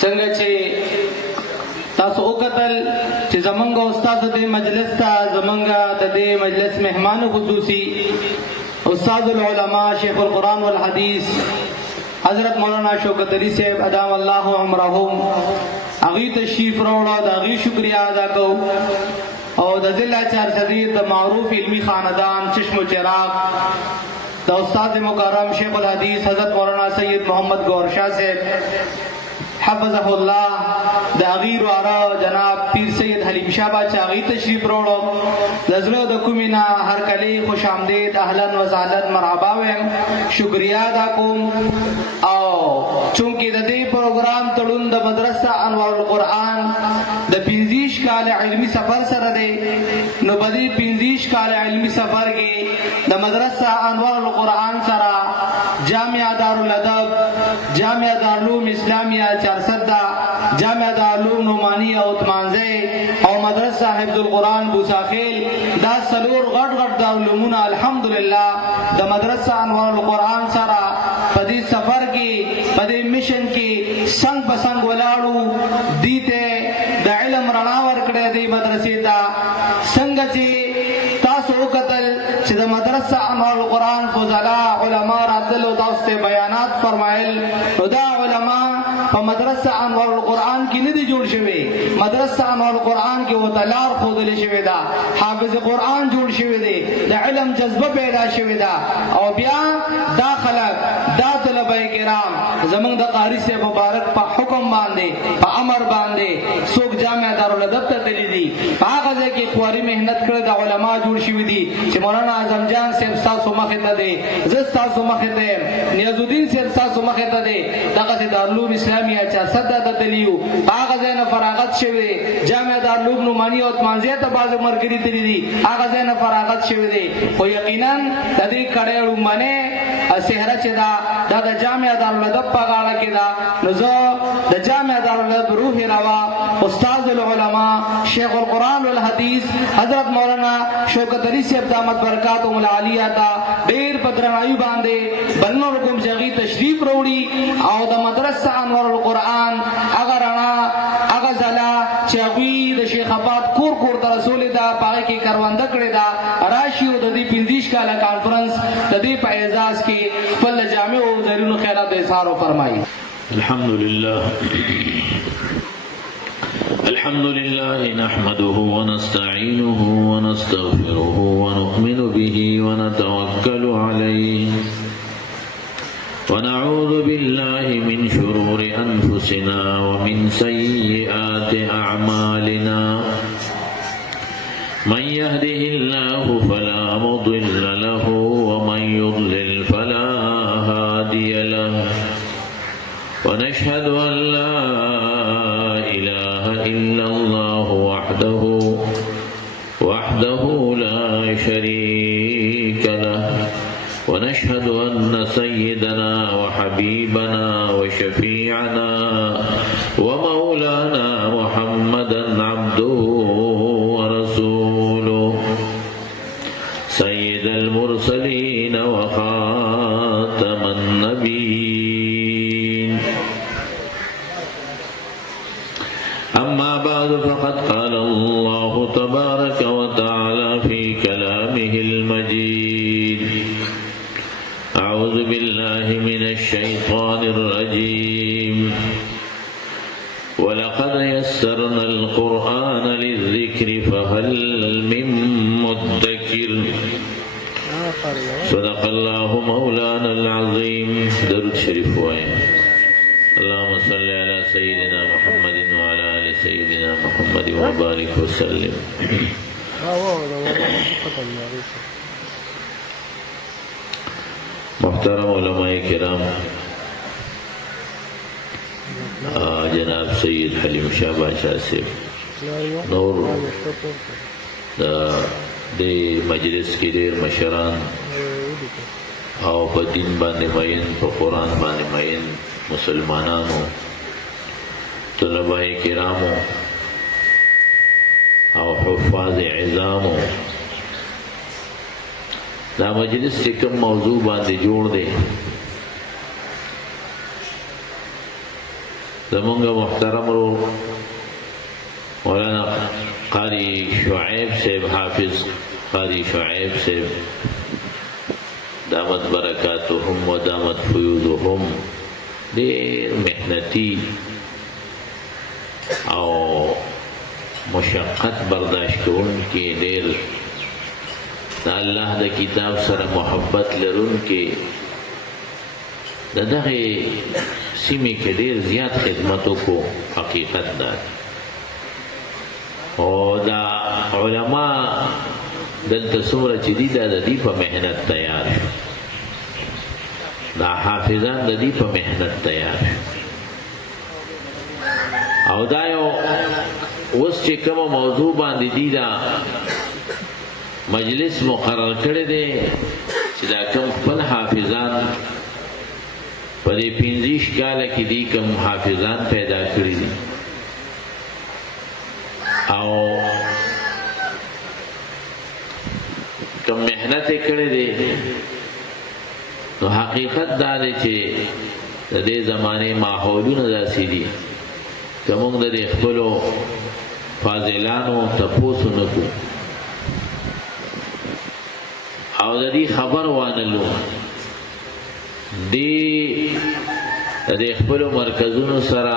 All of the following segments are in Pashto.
څنګه چې تاسو وکتل چې زمونږ استاد دې مجلس ته زمونږ د دې مجلس مهمان خصوصي استاد العلماء شیخ القرآن والحدیث حضرت مولانا شوکت علی صاحب ادام الله عمرهم هغوی تشریف راوړه، د هغوی شکریه ادا کوو او د ضلع چارسدی د معروف علمی خاندان چشم و چراغ د استاد مکرم شیخ الحدیث حضرت مولانا سید محمد گور شاہ صاحب حفظه الله د هغوی واره جناب پیر سید حلیم شاه باچا هغوی تشریف راوړو، د زړه د کومې نه هر کلی خوش آمدید اهلا و سهلا مرحبا ویم، شکریه ادا کوم. او چونکې د دې پروګرام تړون د مدرسه انوار القرآن د 25 کال علمی سفر سره دی، نو په دې 25 کال علمی سفر کې د مدرسه انوار القرآن سره جامعه دارالادب، جامعه دارالعلوم اسلامیه چارسده، جامعه دارالعلوم نعمانیه عثمانزی او مدرسه حفظ القرآن بوساخیل دا څلور غټ غټ دارالعلومونه الحمدلله د مدرسه انوار القرآن سره په دې سفر کې په دې میشن کې څنګ په څنګ ولاړو، دې ته د علم رڼا ورکړې دې مدرسې ته. څنګه چې تاسو وکتل چې د مدرسه انوار القرآن فضلا علما راتلو، تاسو ته بیانات فرمایل، نو دا علما په مدرسه انوار القرآن کې نه دي جوړ شوي، مدرسه انوار القرآن کې ورته لار ښودلې شوې ده، حافظ قرآن جوړ شوی دی، د علم جذبه پیدا شوې ده. او بیا دا خلک دا طلبه کرام زمونږ د قاري صاحب مبارک په حکم باندې په امر باندې څوک جامع دارالادب ته تللي دي، په هغه ځای کې خواري محنت کړې د علما جوړ شوي دي چې مولانا اعظم جان صاحب ستاسو مخې ته دی، زه ستاسو مخې ته یم، نیاز الدین صاحب ستاسو مخې ته دی، دغسې دارالعلوم اسلامیه چارسده ته تللي یو، په هغه ځای نه فراغت شوی دی، جامع دارالعلوم نعمانیه عثمانزیه ته بعضې ملګري تللي دي، هغه ځای نه فراغت شوی دی. خو یقینا د دې کړۍ لومړنۍ سهره چې ده دا د جامع دارالادب په غاړه کې ده، نو زه د جامع دارالادب روح روا استاد العلماء شیخ القرآن والحدیث حضرت مولانا شوکت علی صاحب دامت برکاتهم العالیه ته ډېر په درناوي باندې بلنو کوم چې هغوی تشریف راوړي او د مدرسه انوار القرآن هغه رڼا هغه ځلا چې هغوی د شیخ آباد کور کور ته رسولې ده، په هغې کې کرونده کړې ده، راشي او د دې 25 کاله کانفرنس د دې په اعزاز کې خپل جامع او زرینو خیرات اظهار فرمایي. الحمد لله نحمده ونستعينه ونستغفره ونؤمن به ونتوكل عليه ونعوذ بالله من شرور أنفسنا ومن سيئات أعمالنا، من يهده الله فلا مضل له ومن يضلل فلا هادي له، ونشهد أن لا إله إلا الله وحده لا شريك له، ونشهد أن سيدنا وحبيبنا وشفيعنا ومولانا محمدا عبده ورسوله سيد المرسلين وخاتم النبيين. أما بعد فقد قال الله تبارك وتعالى في كلامه المجيد: أعوذ بالله من الشيطان الرجيم، ولقد يسرنا القرآن للذكر فهل من مدكر. صدق الله مولانا العظيم. درود شریف وائیں. اللهم صل على سيدنا محمد وعلى آل سيدنا محمد وبارك وسلم. محترم علماء کرام، جناب سید حلیم شاه باچا صاحب نور د مجلس کې ډېر مشران او په دین باندې مین، په قرآن باندې مین مسلمانانو، طلبه کرامو او حفاظ عظامو، دا مجلس چې کوم موضوع باندې جوړ دی زمونږ محترم رو مولانا قاری شعیب صاحب حافظ قاری شعیب صاحب دامت برکاتهم و دامت فیوضهم دیر محنتی او مشقت برداشت کون کی دیر دا اللہ دا کتاب سر محبت لرون کی دا دغه سیمی کې ډیر زیات خدمتو کو حقیقت دا او دا علما دلته څومره چې دي دا د دې په مهنت تیار شو دا حافظان د دې په مهنت تیار شو او دا یو اوس چې کومه موضوع باندې دي دا مجلس مقرر کړی دی چې دا کوم خپل حافظان په دې 15 کاله کې دي کوم حافظان پیدا کړی دي او کوم مهنت کړی دی نو حقیقت دا دی چې د دې زمانه ماحولونه داسې دي کوم د خپلو فاضلانو تپوسو نکو او د دې خبر وانلو دی د خپلو مرکزونو سره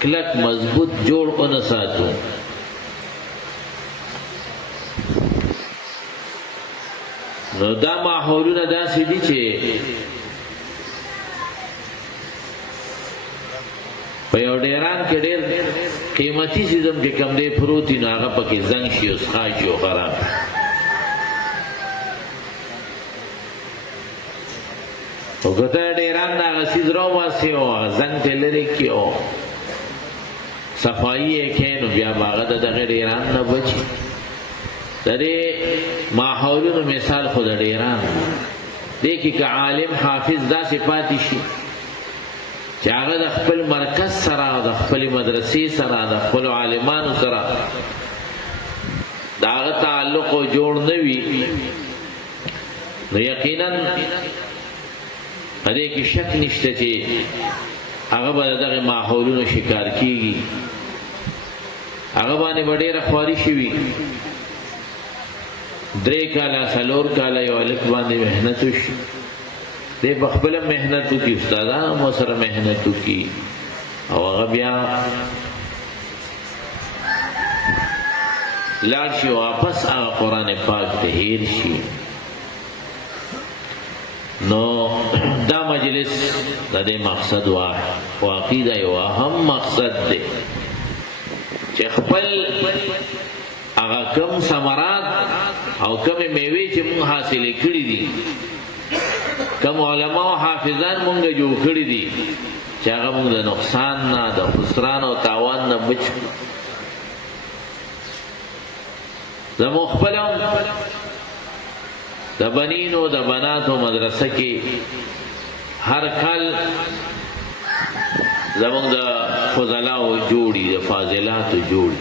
کلک مضبوط جوړ اون ساتو نو دا ماحولونه داسې دي چې په یو ډیران کې ډیر قیمتي سیزم کې کم دی پروتین هغه پکې زنګ شي او خاجو خراب او کته ډیران دا سیز رو واسي او زنګ تلری کې او صفایي کې نو بیا باغ د دغه ډیران نه بچي دغه ماحولونو مثال خود ډیران دې کې که عالم حافظ دا صفات شي چې هغه د خپل مرکز سره د خپل مدرسې سره د خپل عالمانو سره دا تعلق جوړ نه وي نو یقینا دې کې شک نشته چې هغه به دغه ماحولونو شکار کیږي هغه باندې ډېره خواري شي 3 کاله 4 کاله یو الک باندې مهنت وشي دې بخبل مهنت کی استادانو مو سره مهنت کی او هغه بیا لاړ شي واپس هغه قران پاک ته هیر شي نو دا مجلس د دې مقصد واقعي یو اهم مقصد دی چې خپل هغه کم ثمرات او کم میوه چې موږ حاصل کړی دي کم علماء او حافظان مونږ جوړ کړی دي چې هغه موږ د نقصان نه د خسران او تاوان نه بچ زمو خپلم د بنینو د بناتو مدرسه کې هر کال زمونږ د فضلاو جوړي د فاضلاتو جوړي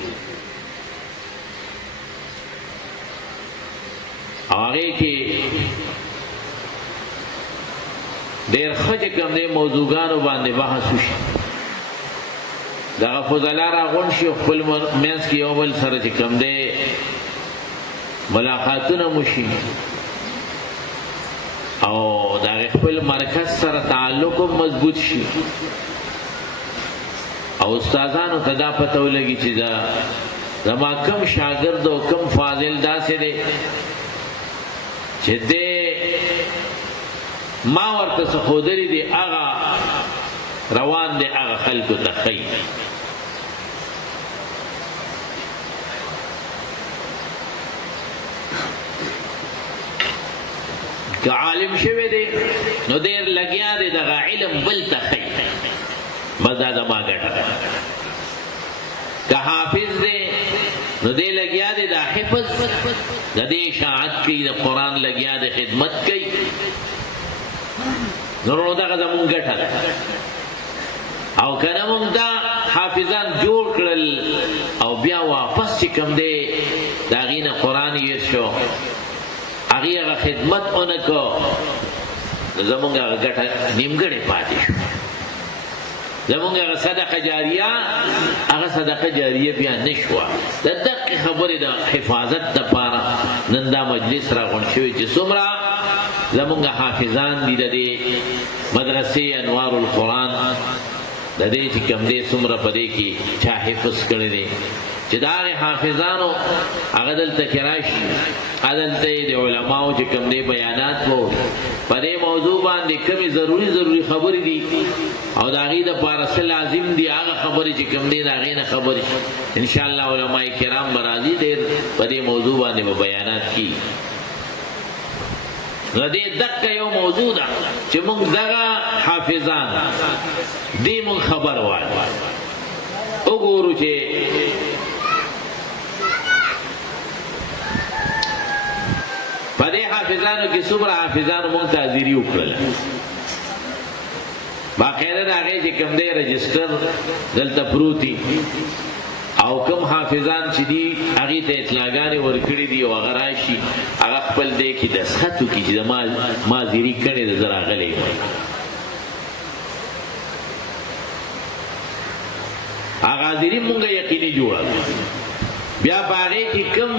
هغه کې ډېر خجه کوم دې موضوعګانو باندې بحث وشي دا فضلا راغون شي خپل مینس کې یو بل سره چې کوم دې ملاقاتونه مشي او دا خپل مرکز سره تعلق مضبوط شي او استادانو ته دا پته ولګي چې دا زما کم شاګرد او کم فاضل داسې دي چې دې ما ورته خودري دي هغه روان دي هغه خلکو ته خي که عالم شوی دی نو دیر لګیا دی دغه علم بل ته خي مزه زما ګټه که حافظ دی نو دې لګیا دی د حفظ د دې اشاعت کوي د قران لګیا دی خدمت کوي نو دغه زمون ګټه او کنه مونږ دا حافظان جوړ کړل او بیا واپس چې کوم دی دا غینه قران یې شو هغه خدمت اونکو زمونږه ګټه نیمګړې پاتې شو زمونږ هغه صدقه جاریه هغه صدقه جاریه بیا نشوه د دقیقې خبرې د حفاظت دپاره نن دا مجلس راغونډ شوی چې څومره زمونږ حافظان دي د دې مدرسې انوار القرآن د دې چې کوم دی څومره په دې کې چا حفظ کړی دی چې دا حافظانو هغه دلته کې راشي دلته د علماو چې کوم دی بیانات وو په دې موضوع باندې کومې ضروري خبرې دي او د هغې دپاره څه لازم دي هغه خبرې چې کوم دی د هغې نه خبرې انشاءالله علما کرام به راځي ډېر په دې موضوع باندې به بیانات کیږي نو دې دقه یو موضوع ده چې موږ دغه حافظان دې موږ خبر وایو وګورو چې په دې حافظانو کې څومره حافظانو موږ ته حاضري وکړله باقاعده د هغې چې کوم دی رجسټر دلته پروت دي او کوم حافظان چې دي هغې ته اطلاعګانې ورکړي دي او هغه راشي هغه خپل دی کې دستخط وکړي چې ما حاضري کړې ده زه راغلی یم هغه حاضري مونږ یقیني جوړه بیا په هغې کې کوم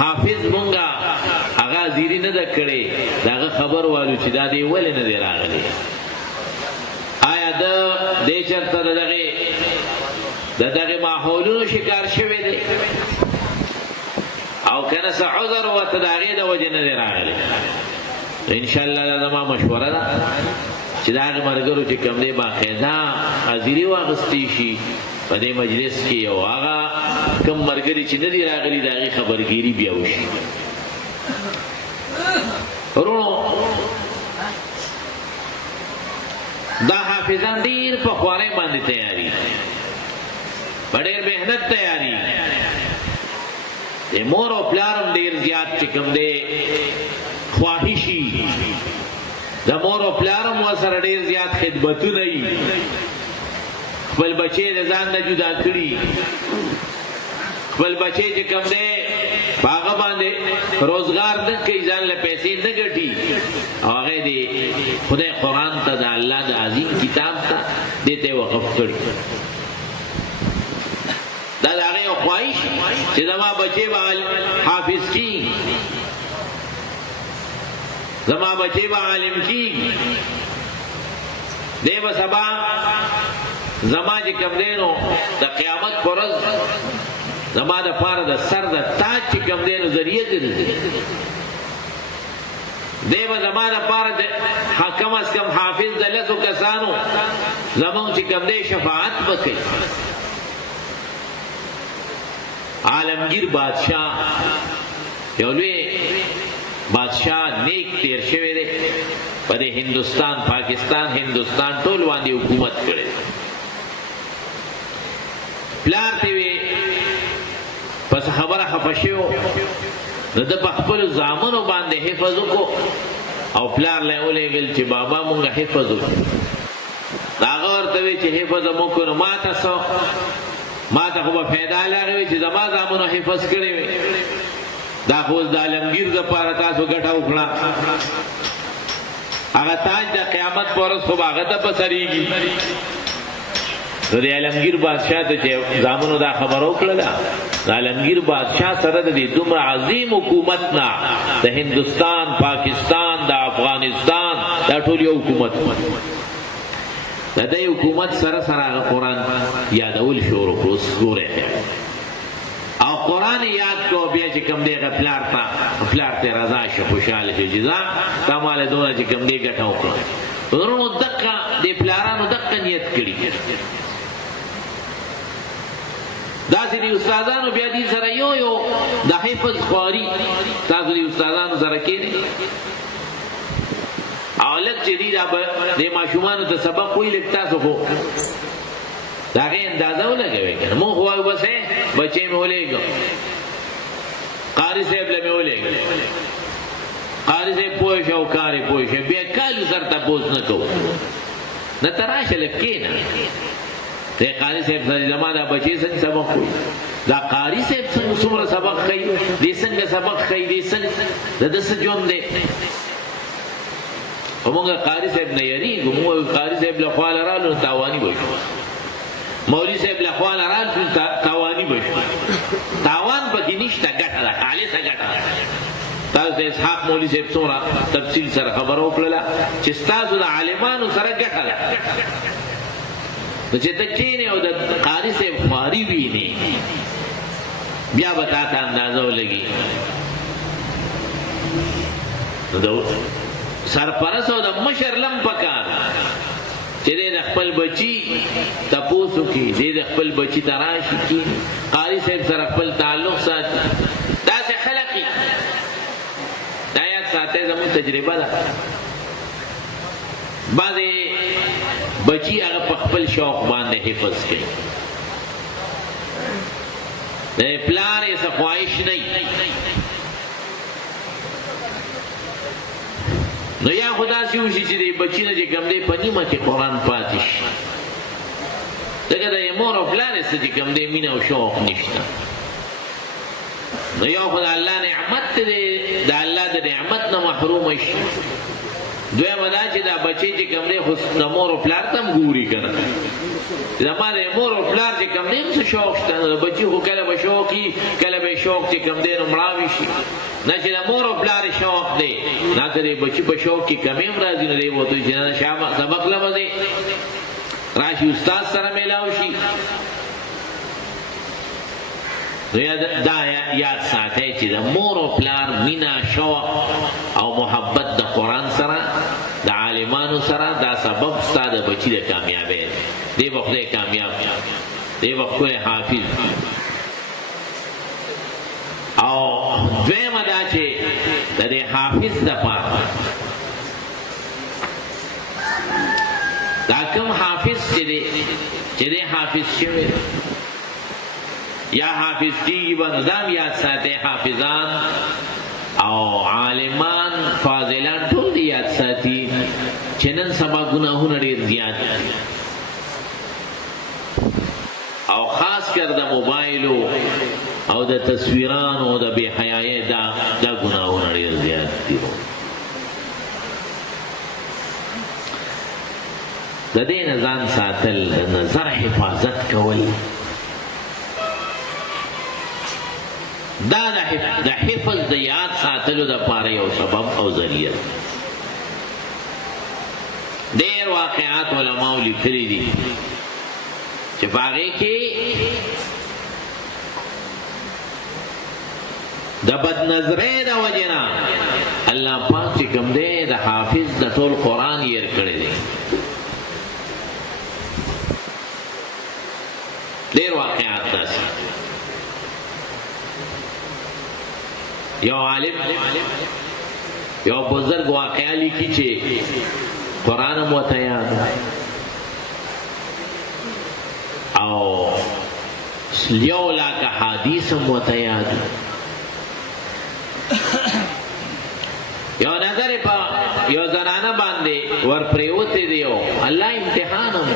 حافظ مونږ هغه حاضري نه ده کړې د هغه خبر والو چې دا دی ولې نه دی راغلی آیا د دې چرته د دغه ماحولونو شکار شوی دی او کنه څه عذر ورته د هغې د وجې نه دی راغلی انشاءالله دا زما مشوره ده چې د هغې ملګرو چې کوم دی باقاعده حاضري واخیستی شي په دې مجلس کې او هغه کوم ملګري چې نه دي راغلي د هغې خبرګیري بیا وشي ورونو دا حافظان ډېر په خوارۍ باندې تیاري په ډېر محنت تیاري د مور او پلار هم ډېر زیات چې کوم دی خواهشي د مور او پلار هم ورسره ډېر زیات خدمتونه وي خپل بچی د ځان نه جدا کړي خپل بچی چې کوم دی په هغه باندې روزګار نه کوي ځان له پیسې نه ګټي او هغې د خدای قرآن ته د الله د عظیم کتاب ته دې ته وقف کړي دا د هغې یو خواهش چې زما بچی به حافظ کېږي زما بچی به عالم کېږي دی به سبا زما چې کوم دی نو د قیامت په ورځ زما د پاره د سر د تاج چې کوم دی نو ذریعه ګرځي دی به زما د پاره د کم از کم حافظ د لسو کسانو زمونږ چې کوم دی شفاعت به کوي عالمگیر بادشاہ یو لوی بادشاہ نیک تیر شوی دی په دې هندوستان پاکستان هندوستان ټول باندې حکومت کړی پلار ته وی پس خبره خفه شو نو د خپل زامنو باندې حفظ وکړو او پلار له ولېږل چې بابا مونږ حفظ وکړو هغه ورته وی چې حفظ مو کړو ما ته خو به فایده لري چې زما زامنو حفظ کړی وي دا خو د عالمگیر دپاره تاسو ګټه وکړه هغه تاج د قیامت په ورځ خو به هغه ته په سریږي نو د عالمگیر بادشاه ته چې زامنو دا خبره وکړله د عالمگیر بادشاه سره د دې دومره عظیم حکومت نه د هندوستان پاکستان د افغانستان دا ټول یو حکومت د دې حکومت سره هغه قرآن یادول شروع کړو ګورئ او قرآن یاد کو بیا چې کوم دی هغه پلار ته رضا شي خوشحاله شي جزا تا مال دونه چې کوم دی ګټه وکړه ورونو دقه د پلارانو دقه نیت کړي داسې د استادانو بیا دې سره یو د حفظ خواري تاسو د استادانو سره کېنئ او لږ چې دي د ماشومانو ته سبق وایي لږ تاسو خو د هغې اندازه ولګوئ که نه مونږ خو وایو بس بچی مې ولېږه قاري صاحب له مې ولېږه قاري صاحب پوه شه او کار یې پوه شه بیا کالو سر تپوس نه کوو نه ته راشه لږ کښېنه ته قاري صاحب سره زما دا بچی څنګه سبق وایي دا قاري صاحب څومره سبق ښیي دې څنګه سبق ښیي دې څنګه د ده څه ژوند دی ومونږ قاری صاحب نه یریږو موږ قاری صاحب له خوا رالو تاواني بشو مولوي صاحب له خوا رالو تاواني بشو تاوان پکې نشته ګټه ده خالصه ګټه تاسو د اسحاق مولوي صاحب څومره تفصیل سره خبره وکړله چې ستاسو د عالمانو سره ګټه ده نو چې ته کښېنې او د قاري صاحب خواري وینې بیا به تا ته اندازه ولګي نو د سرپرست او د مشر لم پکار چې د خپل بچي تپوس وکړي د خپل بچي ته راشي کښېني قاري صاحب سره خپل تعلق ساتي داسې خلک دا یاد ساتئ زموږ تجربه ده بعضې بچی هغه په خپل شوق باندې حفظ کوي د پلار یې څه خواهش نه نو یا خو داسې وشي چې د بچي نه چې کوم دی په نیمه کې قرآن پاتې شي ځکه د مور او پلار یې څه چې کوم دی مینه او شوق نشته نو یو خو د الله نعمت دی د الله د نعمت نه محروم شي دویمه دا چې دا بچی چې کوم دی خو د مور او پلار ته هم ګوري که نه زما د مور او پلار چې کوم دی هم څه شوق شته نو د بچي خو کله به شوق وي کله به شوق چې کوم دی نو مړاوي شي نه چې د مور او پلار شوق دی نه که د بچي په شوق کې کمې هم راځي نو دی وتو چې نه سبق لمه دی راشي استاد سره میلاو شي دا یاد ساتئ چې د مور او پلار مینا شوق او محبت د قرآن سره د عالمانو سره دا سبب ستا د بچي د کامیابی دی به خدای کامیاب دی به خدای حافظ او دویمه دا چې د دې حافظ دپاره دا کوم حافظ چې دی حافظ شوی یا حافظ کیږي به نو دام یاد ساتئ حافظان او عالمان فاضلان ټول دی یاد ساتي چې نن سبا ګناهونه ډېر زیات او خاص کر د موبایلو او د تصویرانو او د بې حیایۍ دا ګناهونه ډېر زیات دي د دې نه ځان ساتل د نظر حفاظت کول دا د حفظ د یاد ساتلو د پاره یو سبب او ذریعہ ډېر واقعات علماء لیکلي دي چې په هغې کې د بدنظرۍ د وجې نه الله پاک چې کوم دی د حافظ د ټول قرآن هېر کړی دی ډېر واقعات داسې یو عالم یو بزرگ واقعا لیکي چې قرآن هم ورته یاد او 1,00,000 حدیث هم ورته یاد یو نظر په یو زنانه باندې ور پریوتی دی او الله امتحان هم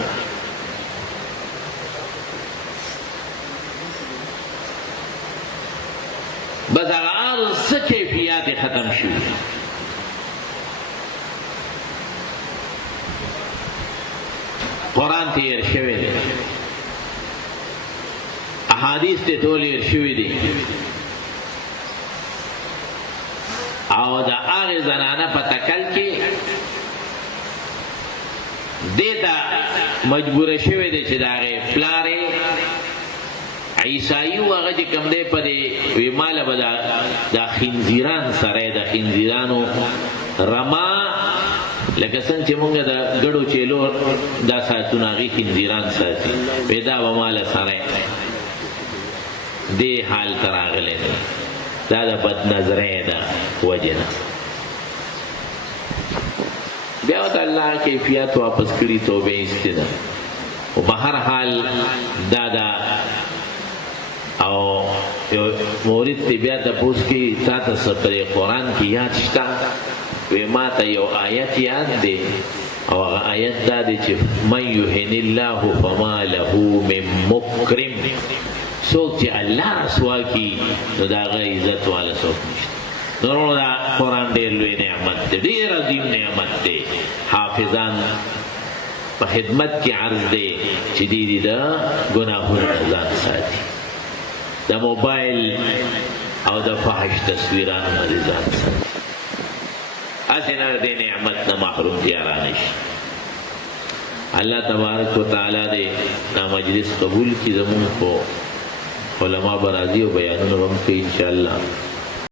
بس هغه څه کیفیات ختم شو قرآن تیر شوی دی احادیث ته ټول هېر شوي دي او د هغې زنانه په تکل کې دې ته مجبوره شوی دی چې د هغې پلار عیسائی و هغه چې کوم دی په دې وی ماله به د خنزیران سره د خنزیرانو رما لکه څنګه چې مونږ د ګډو چیلو دا ساتونه هغې خنزیران ساتي وی دا به ماله سره دې حال ته راغلی دی دا د بدنظرۍ د وجې نه بیا ورته الله کیفیت واپس کړي توبې ایستې ده خو په هر حال دا او یو مورد تی بیا تپوس کی تا تا سطر قرآن کی یاد شتا وی ما تا یو آیت یاد دی او آیت دا دی چی من یهن اللہ فما له من مکرم سوک چی اللہ رسوا کی نو دا غیر عزت والا سوک نشتا نورو دا قرآن دیر لوی نعمت دے، دیر عظیم نعمت دے. حافظان په خدمت کې عرض دی چې دی دا ګناهونه ځان ساتي، د موبایل او د فحش تصویرانو نه ځان ساتي، هسې نه د نعمت نه محروم تیاره نشي. الله تبارک وتعالی دې دا مجلس قبول کړي، زمونږ په علما به راځي او بیانونه به هم کوي انشاءالله.